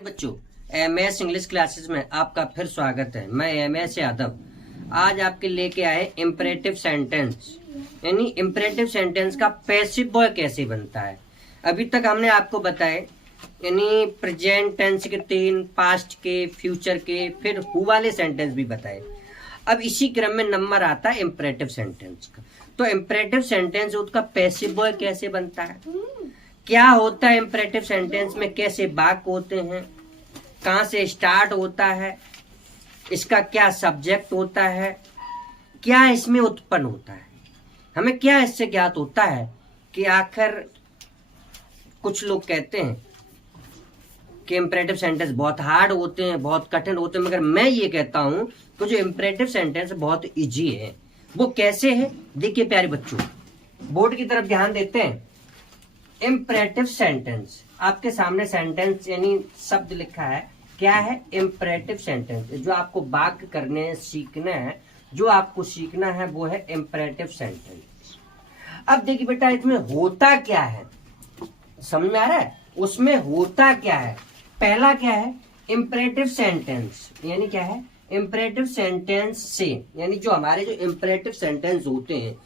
बच्चों, MS English classes में आपका फिर स्वागत है। मैं एमएस यादव आज आपके लेके आए इम्परेटिव सेंटेंस, यानी इम्परेटिव सेंटेंस का पैसिव वॉइस कैसे बनता है। अभी तक हमने आपको बताए यानी प्रेजेंट टेंस के 3, पास्ट के, फ्यूचर के, फिर हु वाले सेंटेंस भी बताए। अब इसी क्रम में नंबर आता है इम्परेटिव सेंटेंस का। तो इम्परेटिव सेंटेंस उसका पैसिव वॉइस कैसे बनता है, क्या होता है इम्परेटिव सेंटेंस में, कैसे वाक्य होते हैं, कहां से स्टार्ट होता है, इसका क्या सब्जेक्ट होता है, क्या इसमें उत्पन्न होता है, हमें क्या इससे ज्ञात होता है कि आखिर कुछ लोग कहते हैं कि इम्परेटिव सेंटेंस बहुत हार्ड होते हैं, बहुत कठिन होते हैं, मगर मैं ये कहता हूं कि जो इम्परेटिव सेंटेंस बहुत इजी है। वो कैसे है, देखिए प्यारे बच्चों, बोर्ड की तरफ ध्यान देते हैं। इम्परेटिव सेंटेंस, आपके सामने सेंटेंस यानी शब्द लिखा है, क्या है इम्परेटिव सेंटेंस। जो आपको वाक्य करने सीखना है, जो आपको सीखना है वो है इम्परेटिव सेंटेंस। अब देखिए बेटा, इसमें होता क्या है, समझ में आ रहा है, उसमें होता क्या है। पहला क्या है, इम्परेटिव सेंटेंस, यानी क्या है, इम्परेटिव सेंटेंस से, यानी जो हमारे जो इम्परेटिव सेंटेंस होते हैं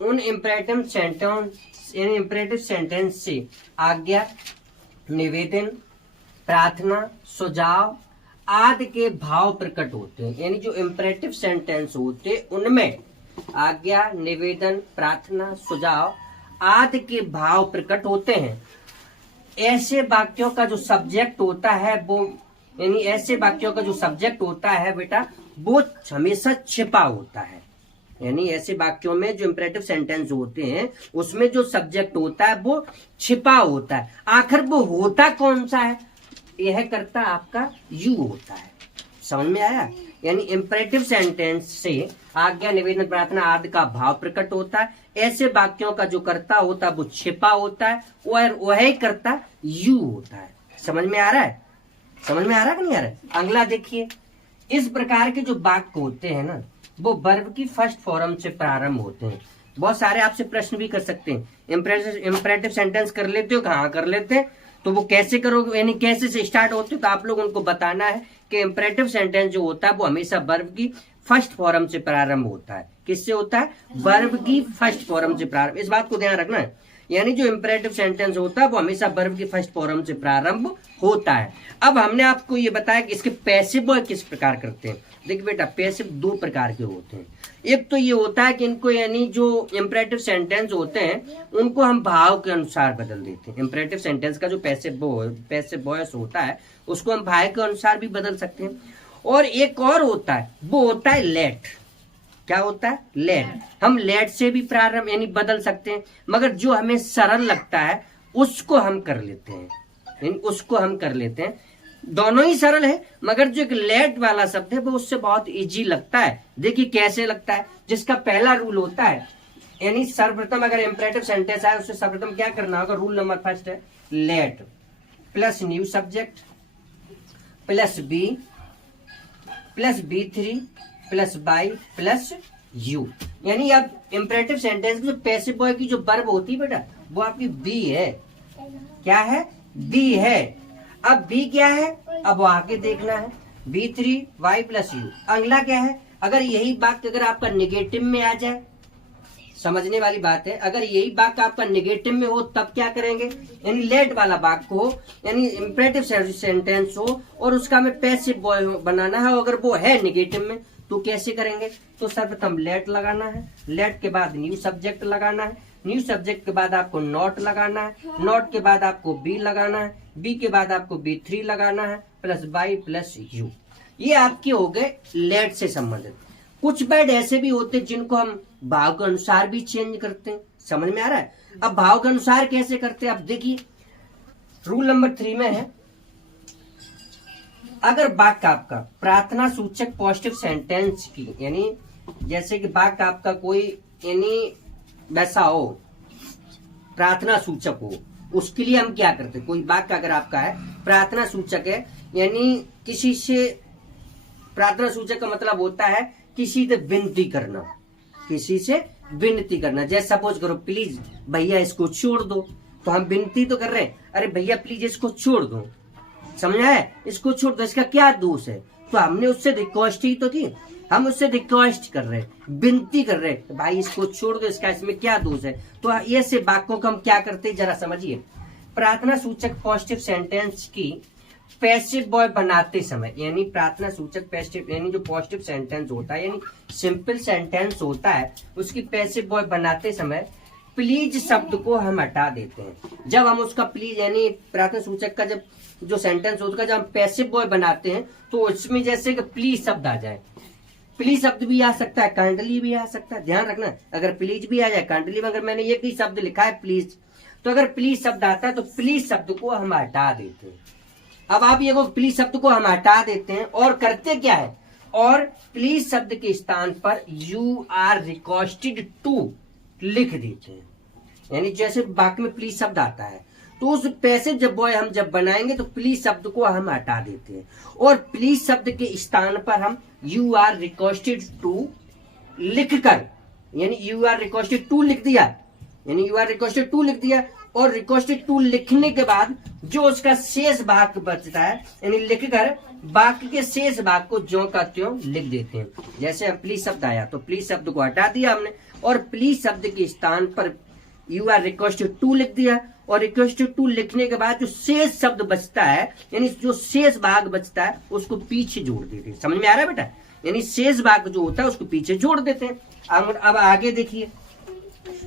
उन इम्परेटिव सेंटेंस यानी इम्परेटिव सेंटेंस से आज्ञा, निवेदन, प्रार्थना, सुझाव आदि के भाव प्रकट होते हैं। यानी जो इम्परेटिव सेंटेंस होते हैं उनमें आज्ञा, निवेदन, प्रार्थना, सुझाव आदि के भाव प्रकट होते हैं। ऐसे वाक्यों का जो सब्जेक्ट होता है वो, यानी ऐसे वाक्यों का जो सब्जेक्ट होता है बेटा, वो हमेशा छिपा होता है। यानी ऐसे वाक्यों में जो इम्परेटिव सेंटेंस होते हैं उसमें जो सब्जेक्ट होता है वो छिपा होता है। आखिर वो होता कौन सा है, यह करता आपका यू होता है। समझ में आया, यानी इम्परेटिव सेंटेंस से आज्ञा, निवेदन, प्रार्थना आदि का भाव प्रकट होता है। ऐसे वाक्यों का जो कर्ता होता है वो छिपा होता है और वही कर्ता यू होता है। समझ में आ रहा है, समझ में आ रहा है कि नहीं आ रहा है। अगला देखिए, इस प्रकार के जो वाक्य होते हैं ना वो वर्ब की फर्स्ट फॉर्म से प्रारंभ होते हैं। बहुत सारे आपसे प्रश्न भी कर सकते हैं, इम्परेटिव सेंटेंस कर लेते हो, कहाँ कर लेते हैं, तो वो कैसे करोगे, यानी कैसे से स्टार्ट होते हो। तो आप लोग उनको बताना है कि इम्परेटिव सेंटेंस जो होता है वो हमेशा वर्ब की फर्स्ट फॉर्म से प्रारंभ होता है। किससे होता है, वर्ब की फर्स्ट फॉर्म से प्रारंभ, इस बात को ध्यान रखना है। यानी जो इम्परेटिव सेंटेंस होता है वो हमेशा वर्ब की फर्स्ट फॉर्म से प्रारंभ होता है। अब हमने आपको ये बताया कि इसके पैसिव वॉइस किस प्रकार करते हैं। देखिए बेटा, पैसिव 2 प्रकार के होते हैं। एक तो ये होता है कि इनको, यानी जो इम्परेटिव सेंटेंस होते हैं उनको हम भाव के अनुसार बदल देते हैं। इम्परेटिव सेंटेंस का जो पैसिव वॉइस होता है उसको हम भाव के अनुसार भी बदल सकते हैं। और एक और होता है, वो होता है लेट। क्या होता है, लेट। हम लेट से भी प्रारंभ यानी बदल सकते हैं, मगर जो हमें सरल लगता है उसको हम कर लेते हैं, यानी उसको हम कर लेते हैं। दोनों ही सरल है, मगर जो एक लेट वाला शब्द है वो उससे बहुत इजी लगता है। देखिए कैसे लगता है, जिसका पहला रूल होता है, यानी सर्वप्रथम अगर इम्परेटिव सेंटेंस है उससे सर्वप्रथम क्या करना होगा, रूल नंबर फर्स्ट है, let plus new subject plus be plus B3 plus by plus you. यानी अब इम्परेटिव सेंटेंस में पैसिव वॉइस की जो वर्ब होती है बेटा वो आपकी बी है। क्या है, बी है। अब बी क्या है, अब आगे देखना है, B3 Y प्लस यू। अगला क्या है, अगर यही वाक्य अगर आपका निगेटिव में आ जाए, समझने वाली बात है, अगर यही वाक्य आपका निगेटिव में हो तब क्या करेंगे, यानी लेट वाला वाक्य हो, यानी इम्परेटिव सेंटेंस हो और उसका हमें पैसिव वॉइस बनाना है, अगर वो है निगेटिव में तो कैसे करेंगे। तो सर्वप्रथम लेट लगाना है, लेट के बाद न्यू सब्जेक्ट लगाना है, न्यू सब्जेक्ट के बाद आपको नॉट लगाना है, नॉट के बाद आपको बी लगाना है, बी के बाद आपको B3 लगाना है प्लस बाई प्लस यू। ये आपके हो गए लेट से संबंधित। कुछ वर्ड ऐसे भी होते हैं जिनको हम भाव के अनुसार भी चेंज करते हैं। समझ में आ रहा है। अब भाव के अनुसार कैसे करते हैं, अब देखिए रूल नंबर 3 में है, अगर वाक्य आपका प्रार्थना सूचक पॉजिटिव सेंटेंस की, यानी जैसे कि वाक्य आपका कोई यानी वैसा हो, प्रार्थना सूचक हो, उसके लिए हम क्या करते हैं, कोई वाक्य अगर आपका है प्रार्थना सूचक है, यानी किसी से, प्रार्थना सूचक का मतलब होता है किसी से विनती करना, किसी से विनती करना। जैसे सपोज करो, प्लीज भैया इसको छोड़ दो, तो हम विनती तो कर रहे हैं, अरे भैया प्लीज इसको छोड़ दो। समझ आया? इसको छोड़ दो, इसका क्या दोष है? तो हमने उससे रिक्वेस्ट ही तो की, हम उससे रिक्वेस्ट कर रहे हैं, विनती कर रहे हैं, भाई इसको छोड़ दो, इसका इसमें क्या दोष है? तो ऐसे वाक्यों को हम क्या करते हैं जरा समझिए। प्रार्थना सूचक पॉजिटिव सेंटेंस की पैसिव बॉय बनाते समय, यानी प्रार्थना सूचक पैसिव यानी जो पॉजिटिव सेंटेंस होता है यानी सिंपल सेंटेंस होता है, उसकी पैसिव बॉय बनाते समय प्लीज शब्द को हम हटा देते हैं। जब हम उसका प्लीज यानी प्रार्थना सूचक का जब जो सेंटेंस होता है जब हम पैसिव बॉय बनाते हैं तो उसमें जैसे कि प्लीज शब्द आ जाए, प्लीज शब्द भी आ सकता है, काइंडली भी आ सकता है, ध्यान रखना। अगर प्लीज भी आ जाए, काइंडली में अगर मैंने एक ही शब्द लिखा है प्लीज, तो अगर प्लीज शब्द आता है तो प्लीज शब्द को हम हटा देते हैं। अब आप ये प्लीज शब्द को हम हटा देते हैं और करते क्या है, और प्लीज शब्द के स्थान पर यू आर रिक्वेस्टेड टू लिख देते हैं। यानी जैसे वाक्य में प्लीज शब्द आता है तो उस पैसिव जब बॉय हम जब बनाएंगे तो प्लीज शब्द को हम हटा देते हैं और प्लीज शब्द के स्थान पर हम यू आर रिक्वेस्टेड टू लिखकर, यानी यू आर रिक्वेस्टेड टू लिख दिया, यानी यू आर रिक्वेस्टेड टू लिख दिया और रिक्वेस्टेड टू लिखने के बाद जो उसका शेष भाग बचता है यानी लिखकर वाक्य के शेष भाग को ज्यों का त्यों लिख देते हैं। जैसे प्लीज शब्द आया तो प्लीज शब्द को हटा दिया हमने और प्लीज शब्द के स्थान पर यू आर रिक्वेस्टेड टू लिख दिया और रिक्वेस्टेड टू लिखने के बाद जो शेष शब्द बचता है यानी जो शेष भाग बचता है उसको पीछे जोड़ देते हैं। समझ में आ रहा है बेटा? यानी शेष भाग जो होता है उसको पीछे जोड़ देते हैं। अब आगे देखिए,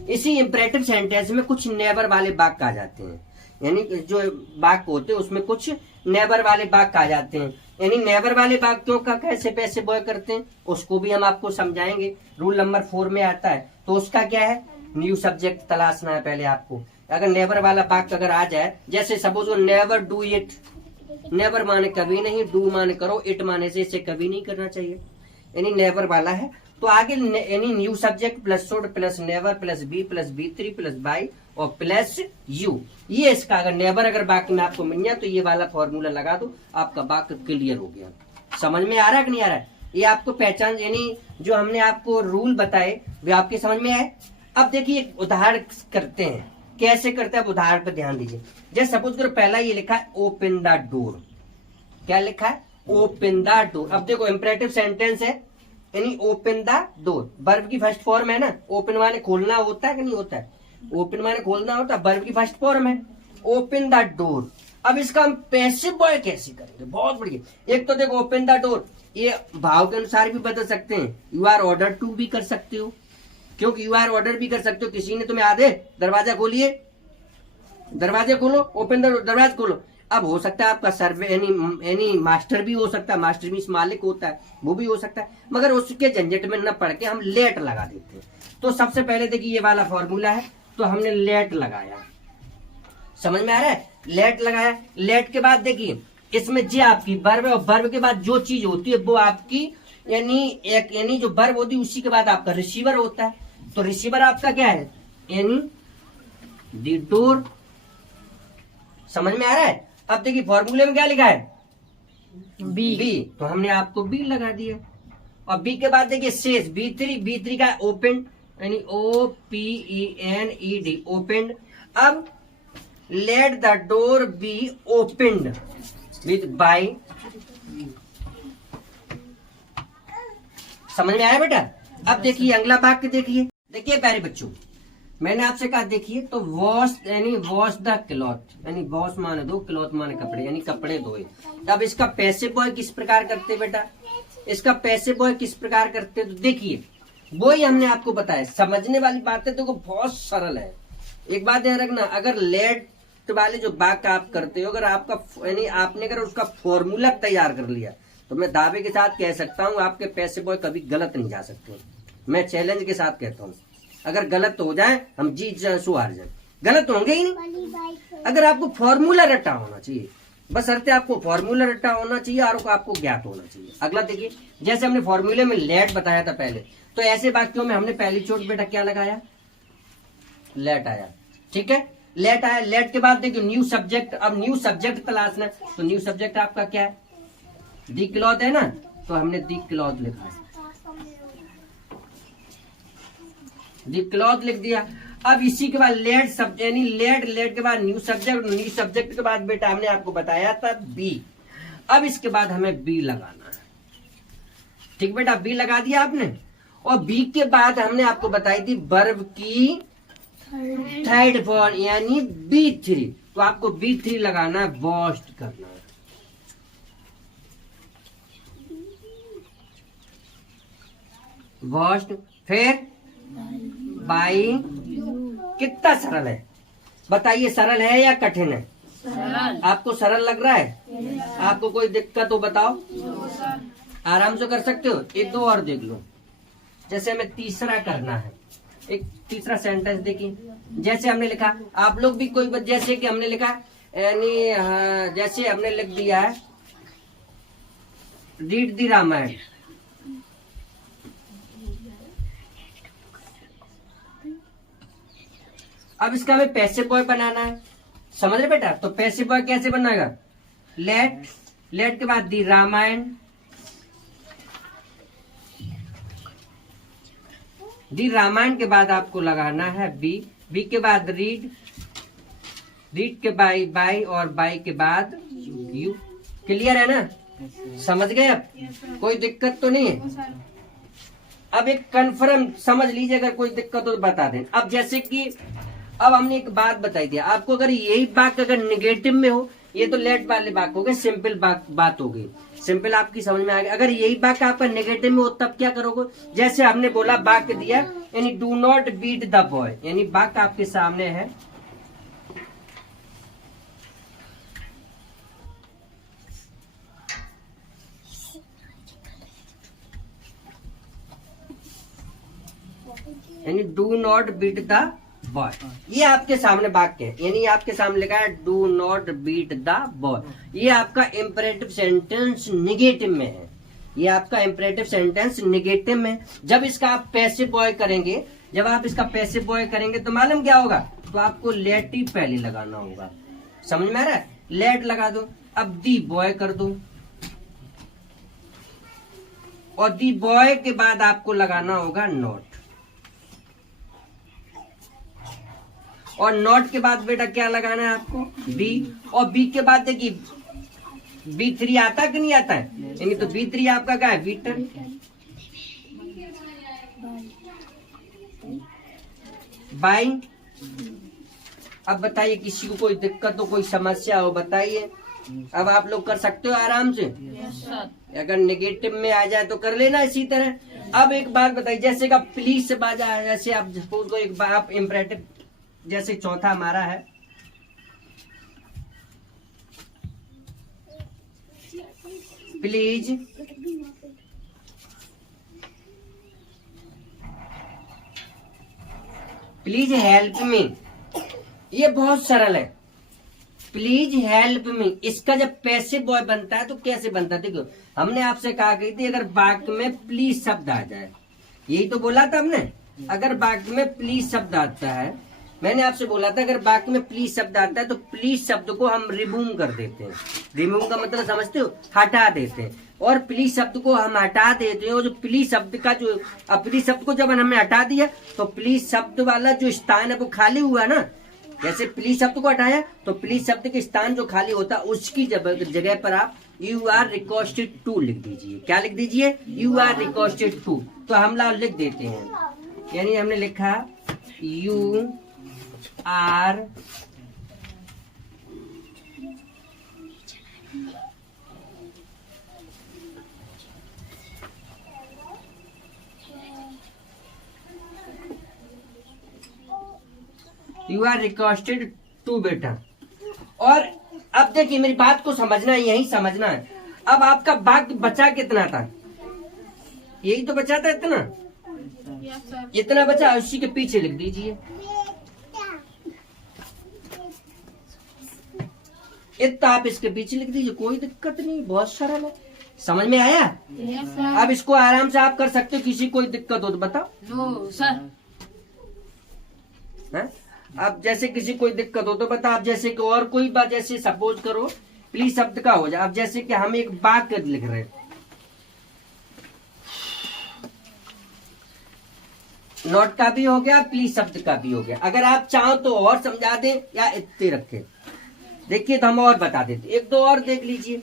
इसी इंपरेटिव सेंटेंस में कुछ नेबर वाले वाक्य आ जाते हैं, यानी जो वाक्य होते हैं उसमें कुछ नेबर वाले वाक्य आ जाते हैं। यानी नेबर वाले वाक्यों का कैसे पैसे बॉय करते हैं उसको भी हम आपको समझाएंगे। रूल नंबर 4 में आता है। तो उसका क्या है, न्यू सब्जेक्ट तलाशना है पहले आपको। अगर नेवर वाला वाक्य अगर आ जाए, जैसे suppose never do it, never माने कभी नहीं, डू माने करो, इट माने से इसे कभी नहीं करना चाहिए, यानी नेवर वाला है। तो आगे यानी new subject plus should plus never plus B3 plus by और प्लस यू, ये इसका अगर नेवर अगर वाक्य में आपको मिल जाए तो ये वाला फॉर्मूला लगा दो, आपका वाक्य क्लियर हो गया। समझ में आ रहा है कि नहीं आ रहा है? ये आपको पहचान यानी जो हमने आपको रूल बताए वे आपके समझ में आए। अब देखिए उदाहरण करते हैं, कैसे करते हैं, अब उदाहरण पर ध्यान दीजिए। जैसे सपोज करो पहला ये लिखा है ओपन द डोर, क्या लिखा है, ओपन द डोर। अब देखो इंपरेटिव सेंटेंस है यानी ओपन द डोर, वर्ब की फर्स्ट फॉर्म है ना, ओपन माने खोलना होता है कि नहीं होता है, ओपन माने खोलना होता है, वर्ब की फर्स्ट फॉर्म है ओपन द डोर। अब इसका हम पैसिव बॉय कैसे करेंगे, बहुत बढ़िया। एक तो देखो ओपन द डोर ये भाव के अनुसार भी बदल सकते हैं, यू आर ऑर्डर टू भी कर सकते हो, क्योंकि यू आर ऑर्डर भी कर सकते हो, किसी ने तुम्हें आधे दरवाजा खोलिए, दरवाजे खोलो, ओपन द दरवाजा खोलो। अब हो सकता है आपका सर्वे यानी मास्टर भी हो सकता है, मास्टर भी मालिक होता है, वो भी हो सकता है, मगर उसके झंझट में न पड़ के हम लेट लगा देते हैं। तो सबसे पहले देखिए ये वाला फॉर्मूला है, तो हमने लेट लगाया, समझ में आ रहा है, लेट लगाया। लेट के बाद देखिए इसमें जे आपकी वर्ब है और वर्ब के बाद जो चीज होती है वो आपकी यानी जो वर्ब होती है उसी के बाद आपका रिसीवर होता है। तो रिसीवर आपका क्या है, यानी दी डोर। समझ में आ रहा है? अब देखिए फॉर्मूले में क्या लिखा है, बी, तो हमने आपको बी लगा दिया। और बी के बाद देखिए शेष बी3 का ओपन यानी OPENED ओपन। अब let the door be opened with by. समझ में आया बेटा? अब देखिए अगला वाक्य देखिए प्यारे बच्चों, मैंने आपसे कहा देखिए, तो वॉश यानी वॉश द क्लॉथ, यानी वॉश माने दो, क्लॉथ माने कपड़े, यानी कपड़े धोए। अब इसका पैसिव बॉय किस प्रकार करते बेटा, इसका पैसिव बॉय किस प्रकार करते, तो देखिए वो ही हमने आपको बताया। समझने वाली बातें तो बहुत सरल है। एक बात ध्यान रखना, अगर लेट वाले जो वाक्य आप करते हो, अगर आपका यानी आपने अगर उसका फॉर्मूला तैयार कर लिया तो मैं दावे के साथ कह सकता हूँ आपके पैसिव बॉय कभी गलत नहीं जा सकते। मैं चैलेंज के साथ कहता हूँ, अगर गलत हो जाए हम जीत जाए सो हार जाए, गलत होंगे ही नहीं। अगर आपको फॉर्मूला रट्टा होना चाहिए, बस अर्थे आपको फॉर्मूला रट्टा होना चाहिए और आपको ज्ञात होना चाहिए। अगला देखिए, जैसे हमने फॉर्मूले में लेट बताया था पहले, तो ऐसे वाक्यों में हमने पहली चोट बेटा क्या लगाया, लेट आया, ठीक है, लेट आया। लेट के बाद देखिए न्यू सब्जेक्ट। अब न्यू सब्जेक्ट तलाशना, तो न्यू सब्जेक्ट आपका क्या है, दी क्लॉथ है ना, तो हमने दी क्लॉथ लिखा है, दी क्लॉथ लिख दिया। अब इसी के बाद लेट सब्जेक्ट यानी लेट के बाद न्यू सब्जेक्ट के बाद बेटा हमने आपको बताया था बी। अब इसके बाद हमें बी लगाना है। ठीक बेटा, बी लगा दिया आपने। और बी के बाद हमने आपको बताई थी वर्ब की थर्ड फॉर्म यानी B3। तो आपको B3 लगाना है, वॉश्ड करना है। वॉश्ड, फिर बाई। कितना सरल है बताइए, सरल है या कठिन है? आपको सरल लग रहा है? आपको कोई दिक्कत हो बताओ, आराम से कर सकते हो। एक दो और देख लो। जैसे हमें तीसरा करना है, एक तीसरा सेंटेंस देखिए। जैसे हमने लिखा, आप लोग भी कोई जैसे कि हमने लिखा यानी जैसे हमने लिख दिया है रीड दी रामायण। अब इसका हमें पैसिव बॉय बनाना है, समझ रहे बेटा? तो पैसिव बॉय कैसे बनाएगा? लेट के बाद दी रामायण, दी रामायण के बाद आपको लगाना है बी के बाद रीड के बाई और बाई के बाद यू। क्लियर है ना? समझ गए? अब कोई दिक्कत तो नहीं है? अब एक कन्फर्म समझ लीजिए, अगर कोई दिक्कत हो तो बता दें। अब जैसे कि अब हमने एक बात बताई थी आपको, अगर यही बात अगर निगेटिव में हो, ये तो लेट वाले बात हो गए, सिंपल बात हो गई। सिंपल आपकी समझ में आ गया। अगर यही बात आपका नेगेटिव में हो तब क्या करोगे? जैसे हमने बोला वाक्य दिया यानी do not beat the boy, यानी वाक्य आपके सामने है। यानी do not beat the boy, ये आपके सामने वाक्य है। यानी आपके सामने लिखा है do not beat the boy. ये आपका इंपरेटिव सेंटेंस निगेटिव में है। ये आपका इंपरेटिव सेंटेंस निगेटिव में। जब इसका आप पैसिव बॉय करेंगे, जब आप इसका पैसिव बॉय करेंगे तो मालूम क्या होगा? तो आपको लेट ही पहले लगाना होगा। समझ में आ रहा है? लेट लगा दो, अब दी बॉय कर दो, और दी बॉय के बाद आपको लगाना होगा नॉट। और नॉट के बाद बेटा क्या लगाना है आपको? बी। और बी के बाद देखिए B3 आता कि नहीं आता है? यानी तो B3 आपका क्या है? बीटर। बाई। अब बताइए किसी को कोई दिक्कत हो, कोई समस्या हो बताइए। अब आप लोग कर सकते हो आराम से। अगर नेगेटिव में आ जाए तो कर लेना इसी तरह। अब एक बात बताइए, जैसे का प्लीज से बाजा है, जैसे आप सपोज को एक बार आप इम्परेटिव, जैसे चौथा हमारा है प्लीज हेल्प मी। ये बहुत सरल है, प्लीज हेल्प मी। इसका जब पैसिव बॉय बनता है तो कैसे बनता है? देखो हमने आपसे कहा गई थी अगर वाक्य में प्लीज शब्द आ जाए, यही तो बोला था हमने। अगर वाक्य में प्लीज शब्द आता है, मैंने आपसे बोला था अगर वाक्य में प्लीज शब्द आता है तो प्लीज शब्द को हम रिमूव कर देते हैं। रिमूव का मतलब समझते हो? हटा देते हैं। और प्लीज शब्द को हम हटा देते हैं, और जो प्लीज शब्द का जो प्लीज शब्द को जब हमने हटा दिया तो प्लीज शब्द वाला जो स्थान है वो खाली हुआ ना। जैसे प्लीज शब्द को हटाया तो प्लीज शब्द के स्थान जो खाली होता है उसकी जगह पर आप यू आर रिक्वेस्टेड टू लिख दीजिए। क्या लिख दीजिए? You are requested to. तो हम लोग लिख देते हैं, यानी हमने लिखा यू आर रिक्वेस्टेड टू बेटा। और अब देखिए मेरी बात को समझना है, यही समझना है। अब आपका वाक्य बचा कितना था? यही तो बचा था इतना। इतना बचा, उसी के पीछे लिख दीजिए। इतना आप इसके पीछे लिख दीजिए, कोई दिक्कत नहीं, बहुत सरल है। समझ में आया? अब इसको आराम से आप कर सकते हो। किसी कोई दिक्कत हो तो बताओ। No sir. अब जैसे किसी कोई दिक्कत हो तो बता। आप जैसे कि और कोई बात, जैसे सपोज करो प्लीज शब्द का हो जाए। अब जैसे कि हम एक वाक्य लिख रहे हैं, नॉट का भी हो गया, प्लीज शब्द का भी हो गया। अगर आप चाहो तो और समझा दें या इतने रखें। देखिए तो हम और बता देते, एक दो और देख लीजिए।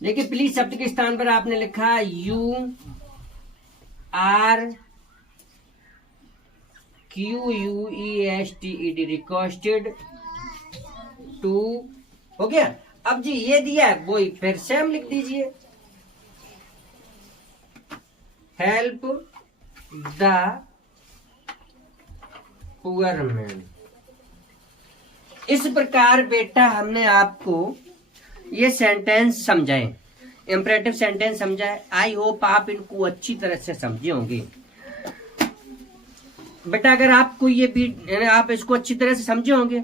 देखिए प्लीज शब्द के स्थान पर आपने लिखा you are QUESTED requested to, हो गया। अब जी ये दिया है वो फिर से हम लिख दीजिए, हेल्प द पुअर मैन। इस प्रकार बेटा हमने आपको ये सेंटेंस समझाए, इंपरेटिव सेंटेंस समझाए। आई होप आप इनको अच्छी तरह से समझे होंगे। बेटा अगर आपको ये आप इसको अच्छी तरह से समझे होंगे,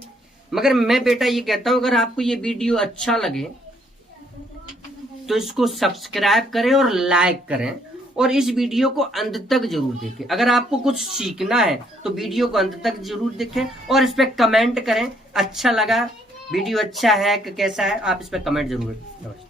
मगर मैं बेटा ये कहता हूं अगर आपको ये वीडियो अच्छा लगे तो इसको सब्सक्राइब करें और लाइक करें, और इस वीडियो को अंत तक जरूर देखें। अगर आपको कुछ सीखना है तो वीडियो को अंत तक जरूर देखें और इस पे कमेंट करें, अच्छा लगा वीडियो, अच्छा है कि कैसा है, आप इस पे कमेंट जरूर करें।